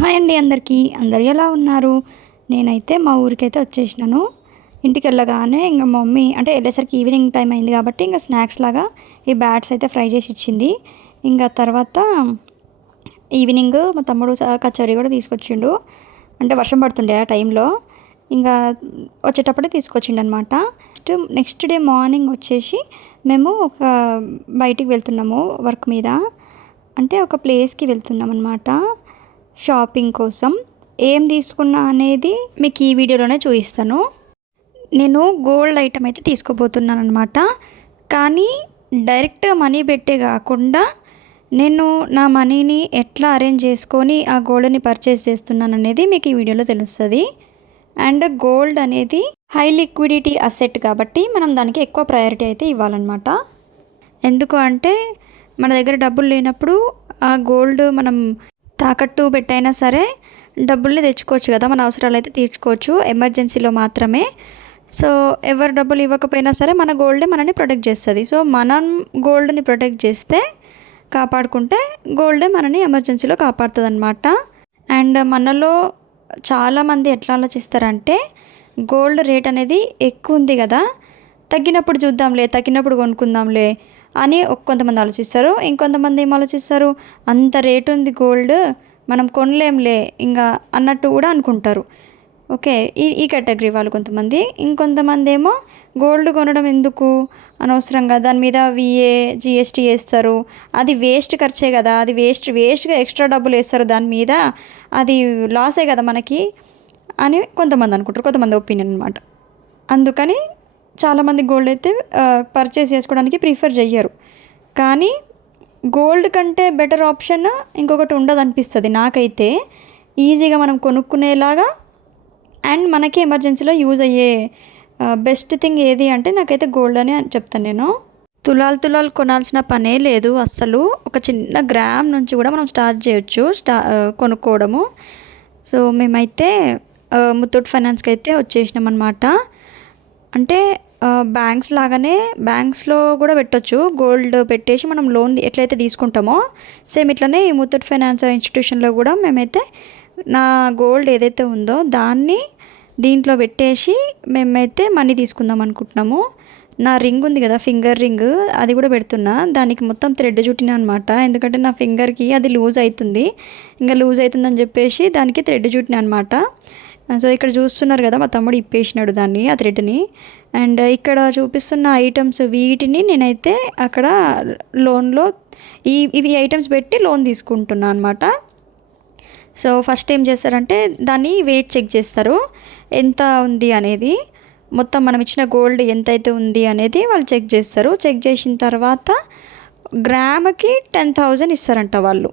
Hi అండి అందరూ ఎలా ఉన్నారు? నేనైతే మా ఊరికైతే వచ్చేసినాను. ఇంటికెళ్ళగానే ఇంక మా మమ్మీ అంటే వెళ్ళేసరికి ఈవినింగ్ టైం అయింది కాబట్టి ఇంక స్నాక్స్ లాగా ఈ బ్యాట్స్ అయితే ఫ్రై చేసి ఇచ్చింది. ఇంక తర్వాత ఈవినింగ్ మా తమ్ముడు కచోరీ కూడా తీసుకొచ్చిండు. అంటే వర్షం పడుతుండే ఆ టైంలో. ఇంకా వచ్చేటప్పుడే తీసుకొచ్చిండనమాట. నెక్స్ట్ డే మార్నింగ్ వచ్చేసి మేము బయటికి వెళ్తున్నాము వర్క్ మీద. అంటే ఒక ప్లేస్కి వెళ్తున్నాం అనమాట షాపింగ్ కోసం. ఏం తీసుకున్నా అనేది మీకు ఈ వీడియోలోనే చూపిస్తాను. నేను గోల్డ్ ఐటమ్ అయితే తీసుకోబోతున్నాను అనమాట. కానీ డైరెక్ట్గా మనీ పెట్టే కాకుండా నేను నా మనీని ఎట్లా అరేంజ్ చేసుకొని ఆ గోల్డ్ని పర్చేస్ చేస్తున్నాను అనేది మీకు ఈ వీడియోలో తెలుస్తుంది. అండ్ గోల్డ్ అనేది హై లిక్విడిటీ అసెట్ కాబట్టి మనం దానికి ఎక్కువ ప్రయారిటీ అయితే ఇవ్వాలన్నమాట. ఎందుకు అంటే మన దగ్గర డబ్బులు లేనప్పుడు ఆ గోల్డ్ మనం తాకట్టు పెట్టైనా సరే డబ్బుల్ని తెచ్చుకోవచ్చు కదా, మన అవసరాలు అయితే తీర్చుకోవచ్చు ఎమర్జెన్సీలో మాత్రమే. సో ఎవరు డబ్బులు ఇవ్వకపోయినా సరే మన గోల్డే మనని ప్రొటెక్ట్ చేస్తుంది. సో మనం గోల్డ్ని ప్రొటెక్ట్ చేస్తే కాపాడుకుంటే గోల్డే మనని ఎమర్జెన్సీలో కాపాడుతుంది అనమాట. అండ్ మనలో చాలామంది ఎట్లా ఆలోచిస్తారంటే గోల్డ్ రేట్ అనేది ఎక్కువ ఉంది కదా, తగ్గినప్పుడు చూద్దాంలే, తగ్గినప్పుడు కొనుక్కుందాంలే అని కొంతమంది ఆలోచిస్తారు. ఇంకొంతమంది ఏం ఆలోచిస్తారు, అంత రేటు ఉంది గోల్డ్ మనం కొనలేంలే ఇంకా అన్నట్టు కూడా అనుకుంటారు. ఓకే, ఈ కేటగిరీ వాళ్ళు కొంతమంది. ఇంకొంతమంది ఏమో గోల్డ్ కొనడం ఎందుకు అనవసరంగా, దాని మీద విఏ జిఎస్టీ వేస్తారు, అది వేస్ట్ ఖర్చే కదా, అది వేస్ట్గా ఎక్స్ట్రా డబ్బులు వేస్తారు దాని మీద, అది లాసే కదా మనకి అని కొంతమంది అనుకుంటారు. కొంతమంది ఒపీనియన్ అనమాట. అందుకని చాలామంది గోల్డ్ అయితే పర్చేస్ చేసుకోవడానికి ప్రిఫర్ చెయ్యరు. కానీ గోల్డ్ కంటే బెటర్ ఆప్షన్ ఇంకొకటి ఉండదు అనిపిస్తుంది నాకైతే. ఈజీగా మనం కొనుక్కునేలాగా అండ్ మనకి ఎమర్జెన్సీలో యూజ్ అయ్యే బెస్ట్ థింగ్ ఏది అంటే నాకైతే గోల్డ్ అని చెప్తాను నేను. తులాలు కొనాల్సిన పనే లేదు అస్సలు. ఒక చిన్న గ్రామ్ నుంచి కూడా మనం స్టార్ట్ చేయొచ్చు కొనుక్కోవడము. సో మేమైతే ముత్తూట్ ఫైనాన్స్కి అయితే వచ్చేసినాం అనమాట. అంటే బ్యాంక్స్ లాగానే బ్యాంక్స్లో కూడా పెట్టొచ్చు. గోల్డ్ పెట్టేసి మనం లోన్ ఎట్లయితే తీసుకుంటామో సేమ్ ఇట్లనే ఈ ముత్తూట్ ఫైనాన్స్ ఇన్స్టిట్యూషన్లో కూడా మేమైతే నా గోల్డ్ ఏదైతే ఉందో దాన్ని దీంట్లో పెట్టేసి మేమైతే మనీ తీసుకుందాం అనుకుంటున్నాము. నా రింగ్ ఉంది కదా, ఫింగర్ రింగ్, అది కూడా పెడుతున్నా. దానికి మొత్తం థ్రెడ్ చుట్టినా అనమాట. ఎందుకంటే నా ఫింగర్కి అది లూజ్ అవుతుంది, ఇంకా లూజ్ అవుతుందని చెప్పేసి దానికి థ్రెడ్ చుట్టినా అనమాట. సో ఇక్కడ చూస్తున్నారు కదా, మా తమ్ముడు ఇప్పేసినాడు దాన్ని, ఆ థ్రెడ్ని. అండ్ ఇక్కడ చూపిస్తున్న ఐటమ్స్ వీటిని నేనైతే అక్కడ లోన్లో ఇవి ఐటమ్స్ పెట్టి లోన్ తీసుకుంటున్నాను అనమాట. సో ఫస్ట్ ఏం చేస్తారంటే దాన్ని వెయిట్ చెక్ చేస్తారు, ఎంత ఉంది అనేది. మొత్తం మనం ఇచ్చిన గోల్డ్ ఎంతైతే ఉంది అనేది వాళ్ళు చెక్ చేస్తారు. చెక్ చేసిన తర్వాత గ్రామ్కి 10,000 ఇస్తారంట వాళ్ళు.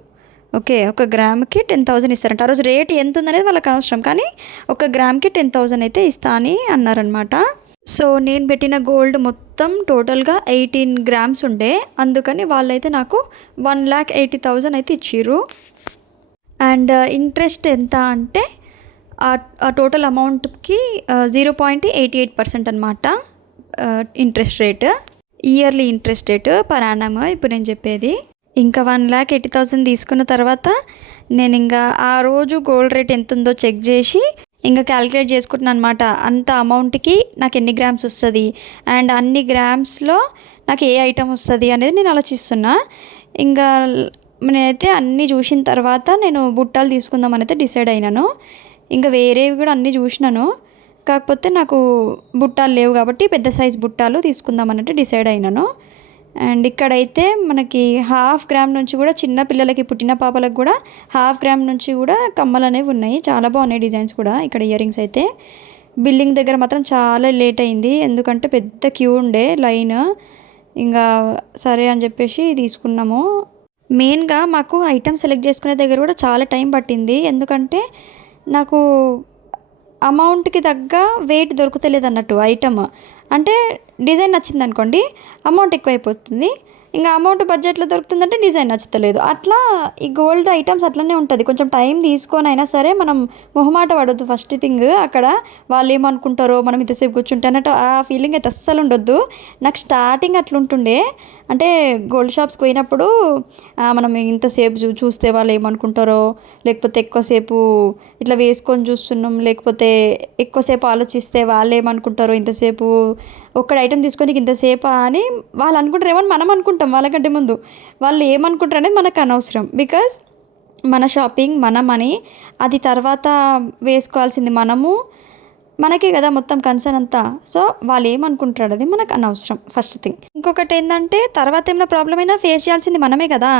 ఓకే, ఒక గ్రామ్కి 10,000 ఇస్తారంట. ఆ రోజు రేట్ ఎంత ఉందనేది వాళ్ళకి అవసరం, కానీ ఒక గ్రామ్కి 10,000 అయితే ఇస్తా అని అన్నారనమాట. సో నేను పెట్టిన గోల్డ్ మొత్తం టోటల్గా 18 గ్రామ్స్ ఉండే, అందుకని వాళ్ళైతే నాకు 1,80,000 అయితే ఇచ్చిర్రు. అండ్ ఇంట్రెస్ట్ ఎంత అంటే ఆ టోటల్ అమౌంట్కి 0.88% అనమాట interest rate, yearly interest rate per annum ఇప్పుడు నేను చెప్పేది. ఇంకా 1,80,000 తీసుకున్న తర్వాత నేను ఇంకా ఆ రోజు గోల్డ్ రేట్ ఎంత ఉందో చెక్ చేసి ఇంకా క్యాలిక్యులేట్ చేసుకుంటున్నాను అనమాట. అంత అమౌంట్కి నాకు ఎన్ని గ్రామ్స్ వస్తుంది అండ్ అన్ని గ్రామ్స్లో నాకు ఏ ఐటమ్ వస్తుంది అనేది నేను ఆలోచిస్తున్నా. ఇంకా నేనైతే అన్నీ చూసిన తర్వాత నేను బుట్టాలు తీసుకుందామని అయితే డిసైడ్ అయినాను. ఇంకా వేరేవి కూడా అన్నీ చూసినాను, కాకపోతే నాకు బుట్టాలు లేవు కాబట్టి పెద్ద సైజ్ బుట్టాలు తీసుకుందామన్నట్టు డిసైడ్ అయినాను. అండ్ ఇక్కడైతే మనకి 1/2 గ్రామ్ నుంచి కూడా చిన్న పిల్లలకి, పుట్టిన పాపలకు కూడా 1/2 గ్రామ్ నుంచి కూడా కమ్మలు అనేవి ఉన్నాయి. చాలా బాగున్నాయి డిజైన్స్ కూడా ఇక్కడ ఇయర్ రింగ్స్ అయితే. బిల్లింగ్ దగ్గర మాత్రం చాలా లేట్ అయింది, ఎందుకంటే పెద్ద క్యూ ఉండే లైన్. ఇంకా సరే అని చెప్పేసి తీసుకున్నాము. మెయిన్గా మాకు ఐటమ్ సెలెక్ట్ చేసుకునే దగ్గర కూడా చాలా టైం పట్టింది, ఎందుకంటే నాకు అమౌంట్కి తగ్గ వెయిట్ దొరుకుతలేదు అన్నట్టు. ఐటమ్ అంటే డిజైన్ నచ్చింది అనుకోండి, అమౌంట్ ఎక్కువైపోతుంది. ఇంకా అమౌంట్ బడ్జెట్లో దొరుకుతుందంటే డిజైన్ నచ్చుతలేదు. అట్లా ఈ గోల్డ్ ఐటమ్స్ అట్లనే ఉంటుంది. కొంచెం టైం తీసుకొని అయినా సరే మనం మొహమాట పడొద్దు. ఫస్ట్ థింగ్ అక్కడ వాళ్ళు ఏమనుకుంటారో మనం ఇంతసేపు కూర్చుంటే అన్నట్టు ఆ ఫీలింగ్ అయితే అస్సలు ఉండొద్దు. నాకు స్టార్టింగ్ అట్లుంటుండే. అంటే గోల్డ్ షాప్స్కి పోయినప్పుడు మనం ఇంతసేపు చూస్తే వాళ్ళు ఏమనుకుంటారో, లేకపోతే ఎక్కువసేపు ఇట్లా వేసుకొని చూస్తున్నాం, లేకపోతే ఎక్కువసేపు ఆలోచిస్తే వాళ్ళు ఏమనుకుంటారో, ఇంతసేపు ఒక్కడ ఐటెం తీసుకొని ఇంతసేపా అని వాళ్ళు అనుకుంటారేమో అని మనం అనుకుంటాం వాళ్ళకంటే ముందు. వాళ్ళు ఏమనుకుంటారు అనేది మనకు అనవసరం. బికాజ్ మన షాపింగ్ మన మనీ, అది తర్వాత వేసుకోవాల్సింది మనము, మనకే కదా మొత్తం కన్సర్న్ అంతా. సో వాళ్ళు ఏమనుకుంటారు అది మనకు అనవసరం ఫస్ట్ థింగ్. ఇంకొకటి ఏంటంటే తర్వాత ఏమైనా ప్రాబ్లం అయినా ఫేస్ చేయాల్సింది మనమే కదా.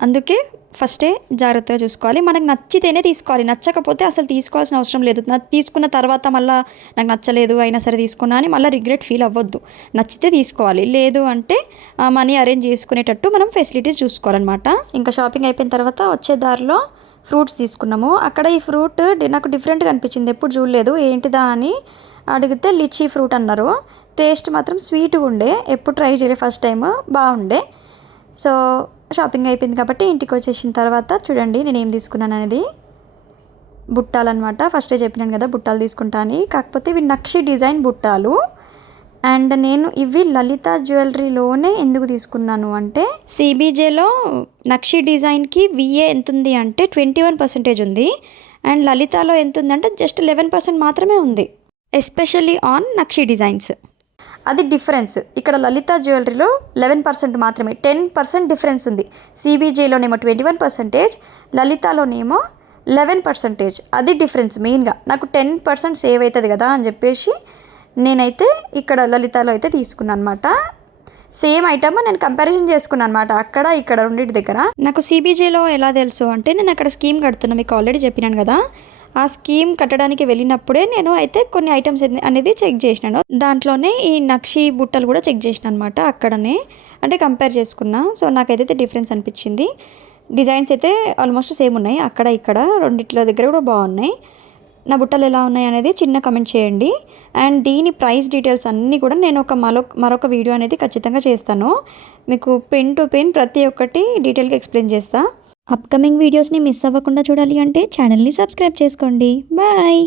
అందుకే ఫస్టే జాగ్రత్తగా చూసుకోవాలి. మనకు నచ్చితేనే తీసుకోవాలి, నచ్చకపోతే అసలు తీసుకోవాల్సిన అవసరం లేదు. తీసుకున్న తర్వాత మళ్ళీ నాకు నచ్చలేదు అయినా సరే తీసుకున్నా అని మళ్ళీ రిగ్రెట్ ఫీల్ అవ్వద్దు. నచ్చితే తీసుకోవాలి, లేదు అంటే మనీ అరేంజ్ చేసుకునేటట్టు మనం ఫెసిలిటీస్ చూసుకోవాలన్నమాట. ఇంకా షాపింగ్ అయిపోయిన తర్వాత వచ్చే దారిలో ఫ్రూట్స్ తీసుకున్నాము. అక్కడ ఈ ఫ్రూట్ నాకు డిఫరెంట్గా అనిపించింది, ఎప్పుడు చూడలేదు, ఏంటిదా అని అడిగితే లిచీ ఫ్రూట్ అన్నారు. టేస్ట్ మాత్రం స్వీట్గా ఉండే, ఎప్పుడు ట్రై చేయలేదు, ఫస్ట్ టైం బాగుండే. సో షాపింగ్ అయిపోయింది కాబట్టి ఇంటికి వచ్చేసిన తర్వాత చూడండి నేను ఏం తీసుకున్నాను అనేది. బుట్టాలన్నమాట. ఫస్టే చెప్పినాను కదా బుట్టాలు తీసుకుంటా అని. కాకపోతే ఇవి నక్షి డిజైన్ బుట్టాలు. అండ్ నేను ఇవి లలిత జ్యువెలరీలోనే ఎందుకు తీసుకున్నాను అంటే, సిబీజేలో నక్షి డిజైన్కి విఏ ఎంత ఉంది అంటే 21% ఉంది. అండ్ లలితాలో ఎంత ఉందంటే జస్ట్ 11% మాత్రమే ఉంది. Especially on nakshi designs. అది డిఫరెన్స్. ఇక్కడ లలిత జ్యువెలరీలో 11% మాత్రమే, 10% డిఫరెన్స్ ఉంది. సిబీజేలోనేమో 21%, లలితాలోనేమో 11%. అది డిఫరెన్స్ మెయిన్గా. నాకు 10% సేవ్ అవుతుంది కదా అని చెప్పేసి నేనైతే ఇక్కడ లలితాలో అయితే తీసుకున్నాను అనమాట. సేమ్ ఐటమ్ నేను కంపారిజన్ చేసుకున్నాను అనమాట, అక్కడ ఇక్కడ రెండింటి దగ్గర. నాకు సిబీజేలో ఎలా తెలుసు అంటే, నేను అక్కడ స్కీమ్ కడుతున్నా, మీకు ఆల్రెడీ చెప్పినాను కదా. ఆ స్కీమ్ కట్టడానికి వెళ్ళినప్పుడే నేను అయితే కొన్ని ఐటమ్స్ అనేది చెక్ చేసినాను. దాంట్లోనే ఈ నక్షి బుట్టలు కూడా చెక్ చేసిన అనమాట అక్కడనే, అంటే కంపేర్ చేసుకున్నా. సో నాకైతే డిఫరెన్స్ అనిపించింది. డిజైన్స్ అయితే ఆల్మోస్ట్ సేమ్ ఉన్నాయి, అక్కడ ఇక్కడ రెండిట్లో దగ్గర కూడా బాగున్నాయి. నా బుట్టలు ఎలా ఉన్నాయి అనేది చిన్న కమెంట్ చేయండి. అండ్ దీని ప్రైస్ డీటెయిల్స్ అన్నీ కూడా నేను మరొక వీడియో అనేది ఖచ్చితంగా చేస్తాను. మీకు పెన్ టు పెన్ ప్రతి ఒక్కటి డీటెయిల్గా ఎక్స్ప్లెయిన్ చేస్తాను. అప్కమింగ్ వీడియోస్ని మిస్ అవ్వకుండా చూడాలి అంటే ఛానల్ని సబ్స్క్రైబ్ చేసుకోండి. బాయ్.